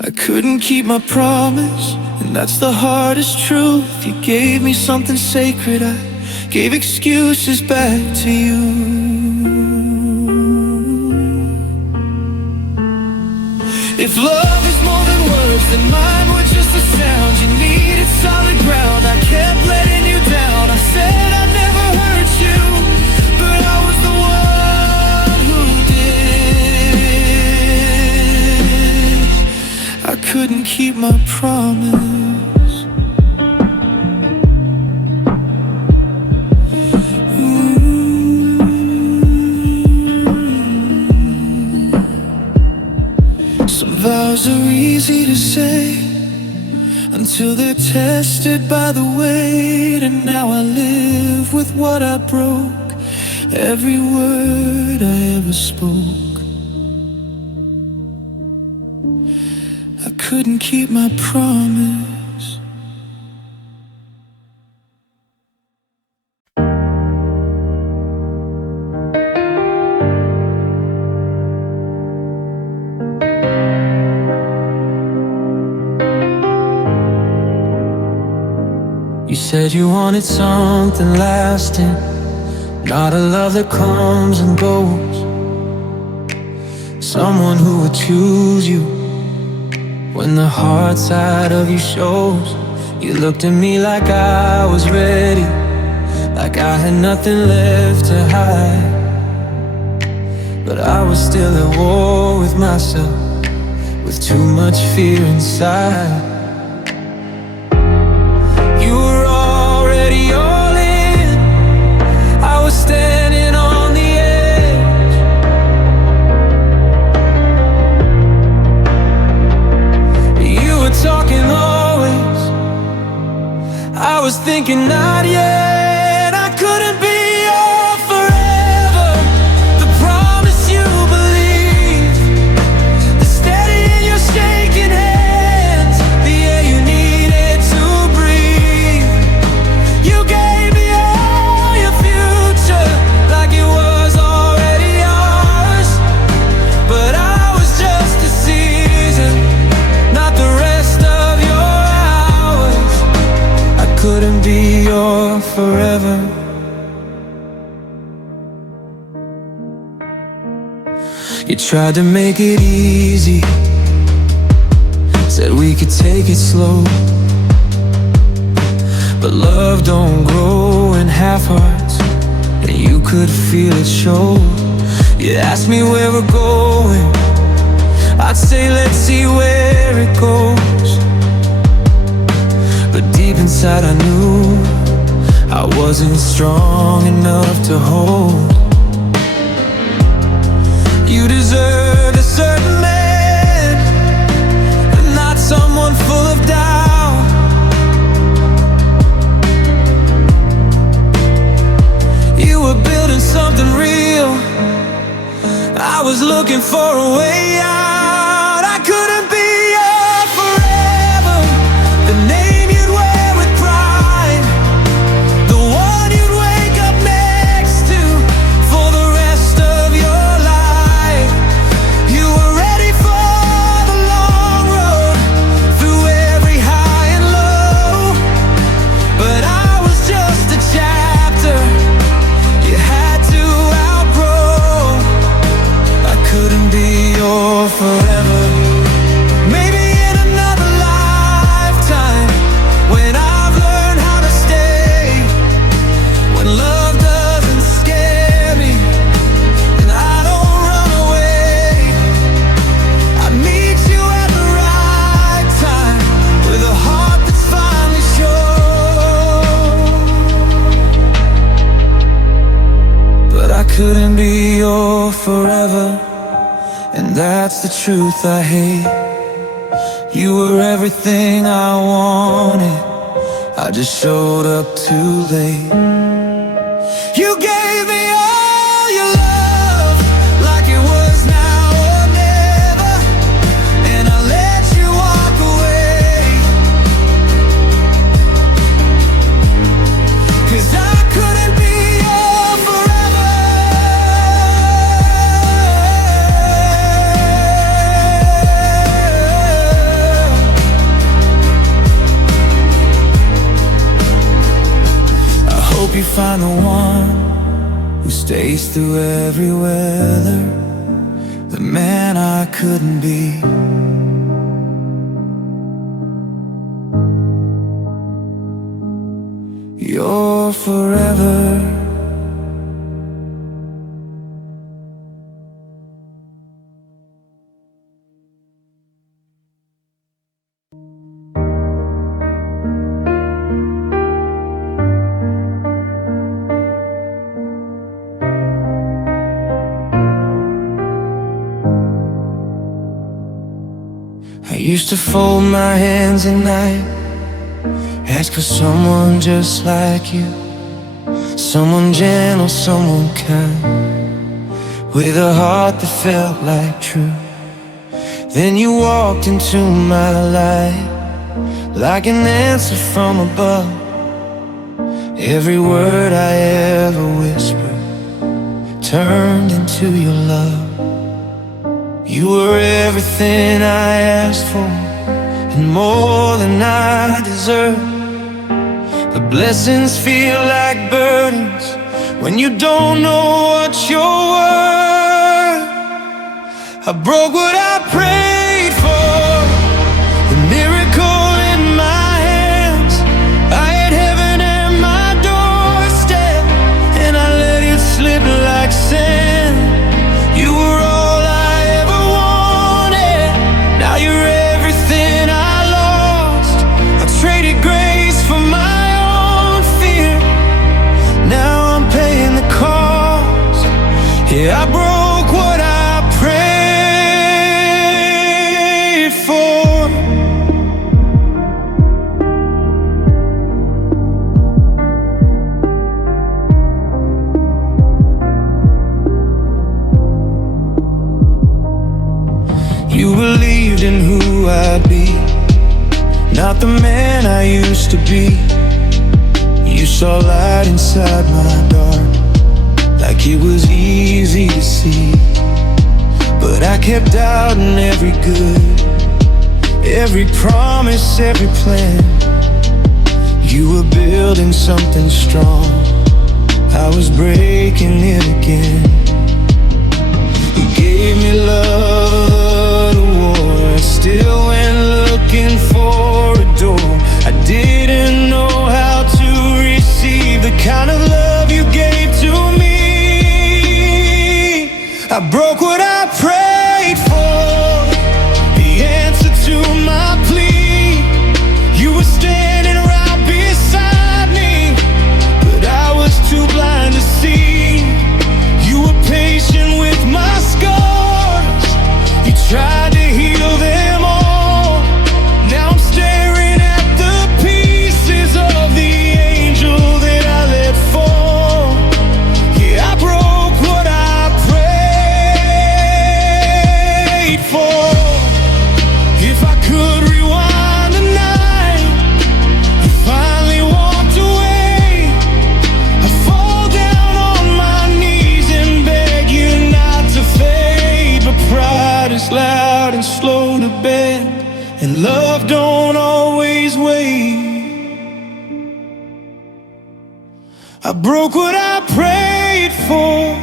I couldn't keep my promise, and that's the hardest truth. You gave me something sacred, I gave excuses back to you. If love is more than words, then mine were just a sound. You needed solid ground, I kept letting you down. I said I'd never hurt you, but I was the one who did. I couldn't keep my promise. Some vows are easy to say until they're tested by the weight. And now I live with what I broke, every word I ever spoke. I couldn't keep my promise. You said you wanted something lasting, not a love that comes and goes. Someone who would choose you when the hard side of you shows. You looked at me like I was ready, like I had nothing left to hide. But I was still at war with myself, with too much fear inside. You were already all in, I was standing on the edge. You were talking always, I was thinking not yet. I couldn't be your forever, the promise you believe, the steady in your shaking hands, the air you needed to breathe. You gave me all your future, like it was already yours. But I was just a season, not the rest of your hours. I couldn't be your forever. You tried to make it easy, said we could take it slow, but love don't grow in half hearts, and you could feel it show. You asked me where we're going, I'd say let's see where it goes. But deep inside I knew I wasn't strong enough to hold. You deserved a certain man, but not someone full of doubt. You were building something real, I was looking for a way out. I couldn't be your forever, the name you'd wear with pride, the one you'd wake up next to for the rest of your life. You were ready for the long road, through every high and low, but I was just a chapter you had to outgrow. I couldn't be your forever. Maybe in another lifetime, when I've learned how to stay, when love doesn't scare me and I don't run away, I'd meet you at the right time with a heart that's finally sure. But I couldn't be your forever, and that's the truth I hate. You were everything I wanted, I just showed up too late. You gave me all your love, like it was now or never, and I let you walk away. 'Cause I couldn't be your forever. Hope you find the one who stays through every weather, the man I couldn't be. You're forever. I used to fold my hands at night, ask for someone just like you, someone gentle, someone kind, with a heart that felt like true. Then you walked into my life like an answer from above. Every word I ever whispered turned into your love. You were everything I asked for, and more than I deserve. The blessings feel like burdens when you don't know what you're worth. I broke what I prayed for, the miracle in my hands. I had heaven at my doorstep, and I let it slip like sand. You were all I ever wanted, now you're everything I lost. I traded grace for my own fear, now I'm paying the cost. Yeah, I broke what I prayed for. You believed in who I'd be, not the man I used to be. You saw light inside my dark, like it was easy to see. But I kept doubting every good, every promise, every plan. You were building something strong, I was breaking it again. You gave me love, the war, I still went looking I broke what I prayed for, the answer to my plea. You were standing right beside me, but I was too blind to see. You were patient with my scars, you tried to heal them all. Now I'm staring at the pieces of the angel that I let fall. Yeah, I broke what I prayed for. If I could rewind the night you finally walked away, I'd fall down on my knees and beg you not to fade. But pride is loud and slow to bend, and love don't always wait. I broke what I prayed for,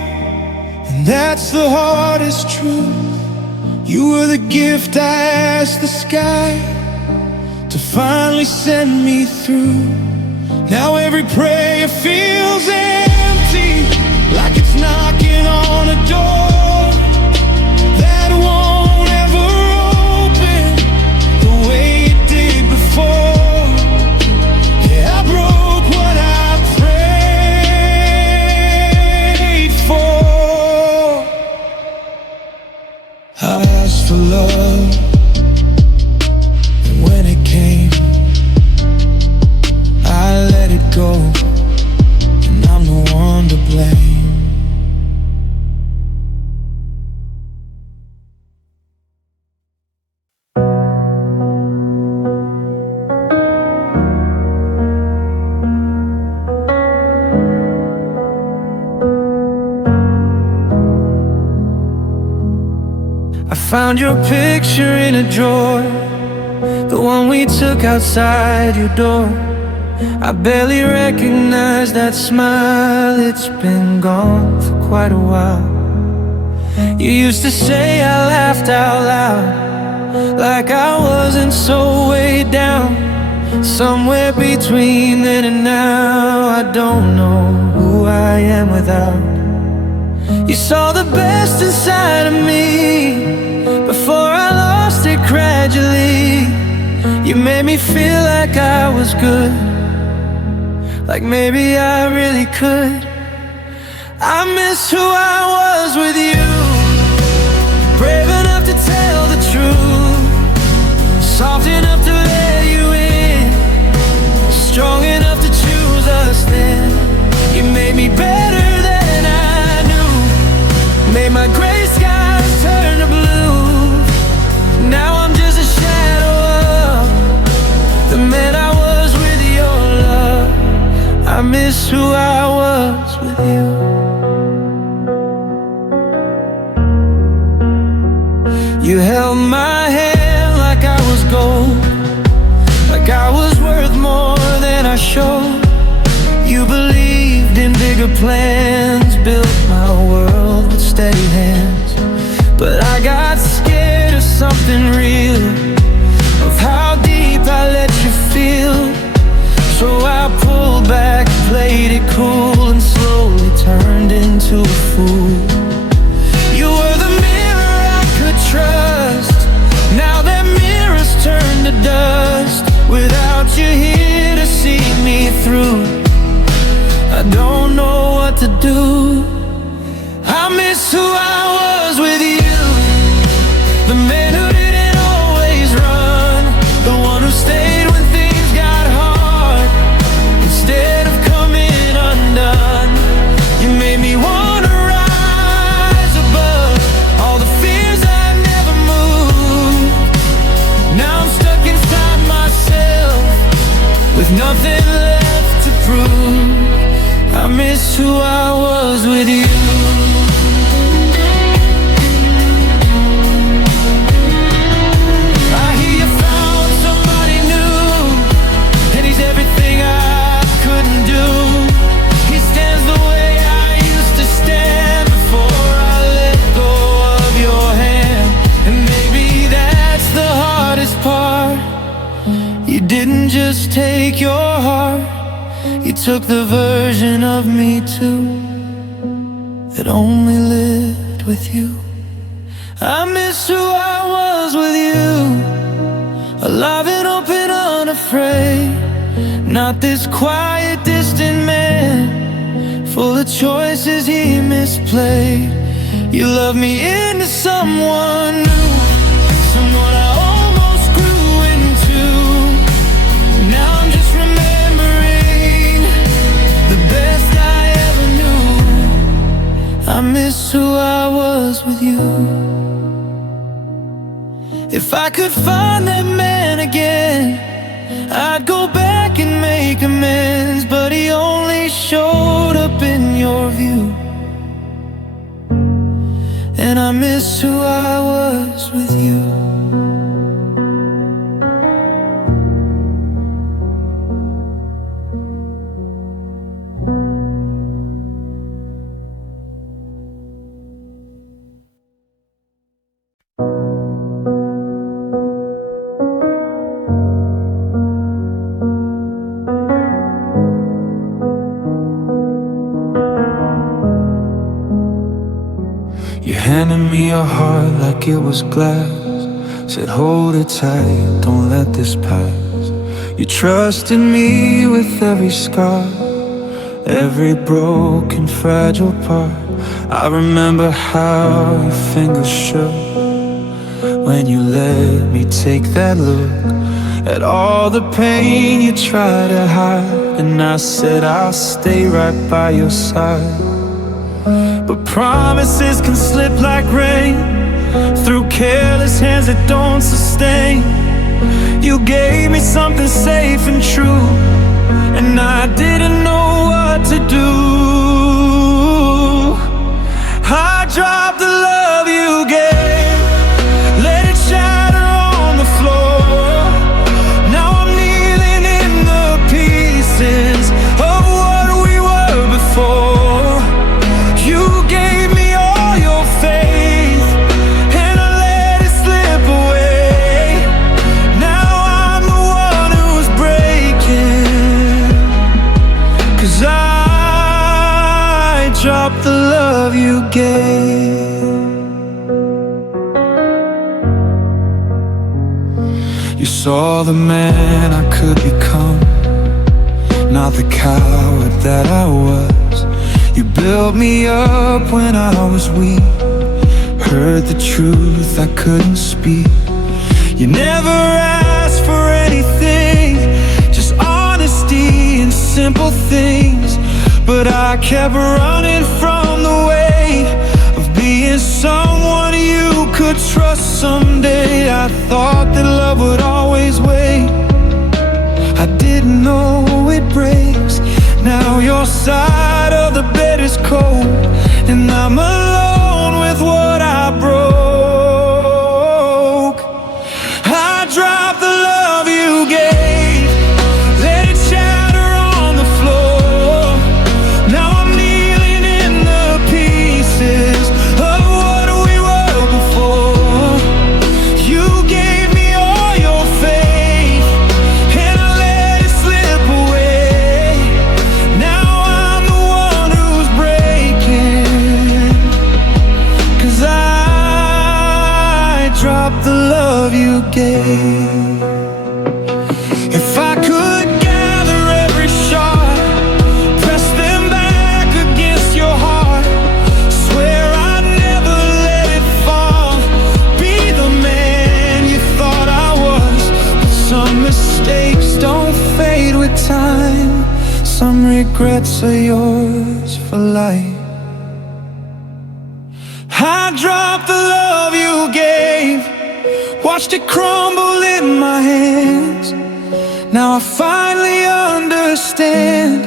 and that's the hardest truth. You were the gift I asked the sky to finally send me through. Now every prayer feels empty, like it's knocking on a door that won't ever open the way it did before. Yeah, I broke what I prayed for. I asked for love, and when it came, I let it go, and I'm the one to blame. I found your picture in a drawer, the one we took outside your door. I barely recognize that smile, it's been gone for quite a while. You used to say I laughed out loud, like I wasn't so way down. Somewhere between then and now, I don't know who I am without. You saw the best inside of me before I lost it gradually. You made me feel like I was good, like maybe I really could. I miss who I was with you, brave enough to tell the truth, soft enough to let you in, strong enough to choose us then. You made me better than I knew, made my gray skies turn to blue. Now I'm just a shadow of the man I was with your love. I miss who I was with you. You held my hand like I was gold, like I was worth more than I showed. You believed in bigger plans, built my world with steady hands. But I got scared of something real, of how deep I let you feel. So I pulled back, played it cool, and slowly turned into a fool. You were the mirror I could trust, now that mirror's turned to dust. Without you here to see me through, I don't know what to do. I miss who I was with you, the man who didn't always run, the one who stayed when things got hard, instead of coming undone. You made me wanna rise above all the fears I never moved. Now I'm stuck inside myself with nothing left to prove. I miss who I was with you. I hear you found somebody new, and he's everything I couldn't do. He stands the way I used to stand before I let go of your hand. And maybe that's the hardest part. You didn't just take your heart, you took the version of me too that only lived connect with you. I miss who I was with you, alive and open, unafraid. Not this quiet, distant man, full of choices he misplayed. You loved me into someone new, someone I almost grew into. Now I'm just remembering the best I ever knew. I miss who I was with you. If I could find that man again, I'd go back and make amends, but he only showed up in your view. And I miss who I was with you. You handed me your heart like it was glass, said hold it tight, don't let this pass. You trusted me with every scar, every broken, fragile part. I remember how your fingers shook when you let me take that look at all the pain you tried to hide. And I said I'll stay right by your side. But promises can slip like rain through careless hands that don't sustain. You gave me something safe and true, and I didn't know what to do. I dropped the love you gave, let it shatter on the floor. Now I'm kneeling in the pieces of what we were before. You gave me all your faith, and I let it slip away. Now I'm the one who's breaking, 'cause I dropped the love you gave. You saw the man I could become, not the coward that I was. You built me up when I was weak, heard the truth I couldn't speak. You never asked for anything, just honesty and simple things. But I kept running from the weight of being someone you could trust someday. I thought that love would always wait, I didn't know it breaks. Now your side of the bed is cold, and I'm alone with what I broke. I dropped the love you gave, let it shatter on the floor. Now I'm kneeling in the pieces of what we were before. You gave me all your faith, and I let it slip away. Now I'm the one who's breaking, 'cause I dropped the love you gave. If I could gather every shot, press them back against your heart, swear I'd never let it fall, be the man you thought I was. But some mistakes don't fade with time, some regrets are yours for life. I dropped the love you gave, watched it crumble in my hands. Now I finally understand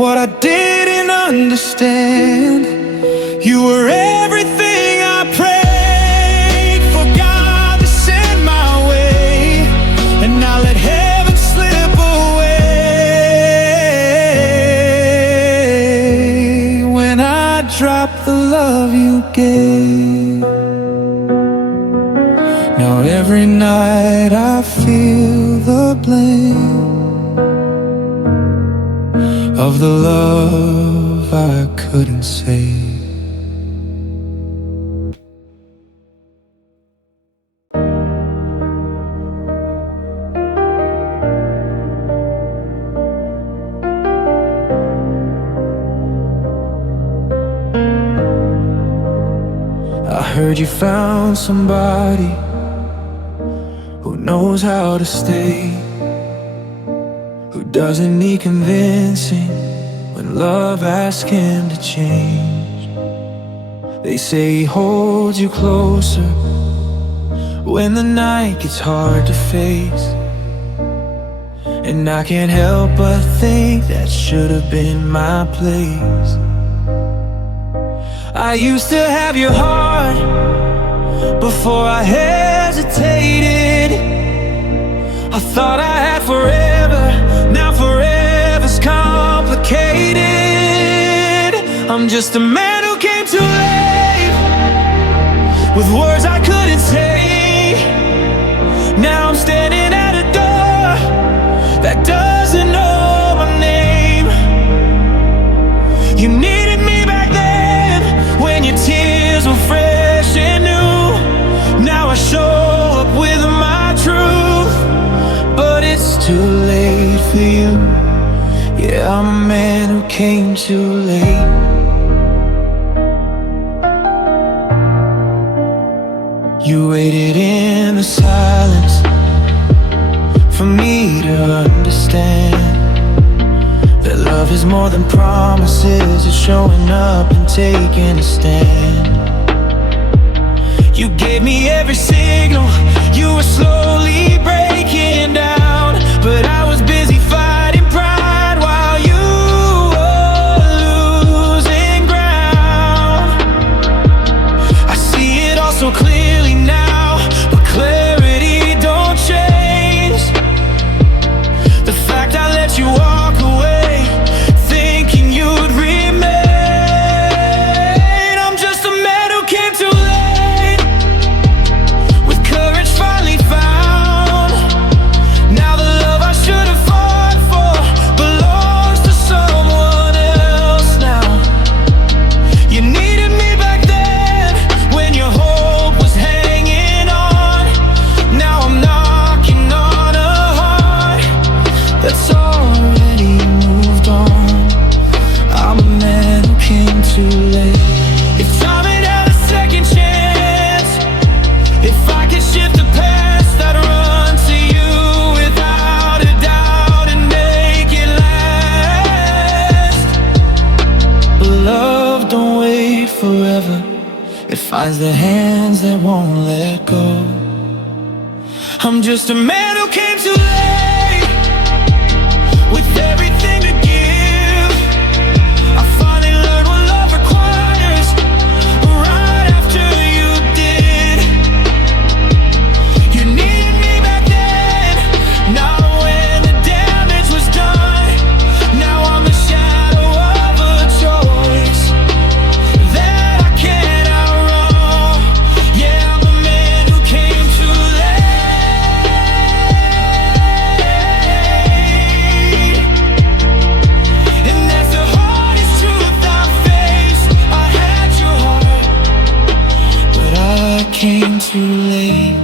what I didn't understand. You were everything I prayed for God to send my way, and I let heaven slip away when I dropped the love you gave. Now every night I feel the blame of the love I couldn't save. heard you found somebody who knows how to stay, who doesn't need convincing when love asks him to change. They say he holds you closer when the night gets hard to face, and I can't help but think that should have been my place. I used to have your heart before I hesitated. I thought I had forever, now forever's complicated. I'm just a man who came too late with words I couldn't say. Now I'm standing at a door that doesn't know my name. You needed me back then when your tears were fresh and new. Now I show up with my truth, but it's too late for you. Yeah, I'm a man who came too late. You waited in the silence for me to understand that love is more than promises. It's showing up and taking a stand. You gave me every signal, you were slowly breaking down, but I was busy fighting pride while you were losing ground. I see it all so clearly now, but clarity don't change the fact I let you walk away thinking you'd remain. I'm just a man who came too late, with courage finally found. Now the love I should have fought for belongs to someone else now. You needed me back then when your hope was hanging on. Now I'm knocking on a heart that's already moved on. I'm a man who came too late. If time had had a second chance, if I could shift the past, I'd run to you without a doubt and make it last. But love don't wait forever, it finds the hands that won't let go. I'm just a man who came too late, with everything to give. I finally learned what love requires right after you did. You needed me back then, not when the damage was done. Now I'm the shadow of a choice that I can't outrun. Yeah, I'm the man who came too late, and that's the hardest truth I face. I had your heart, but I came too late.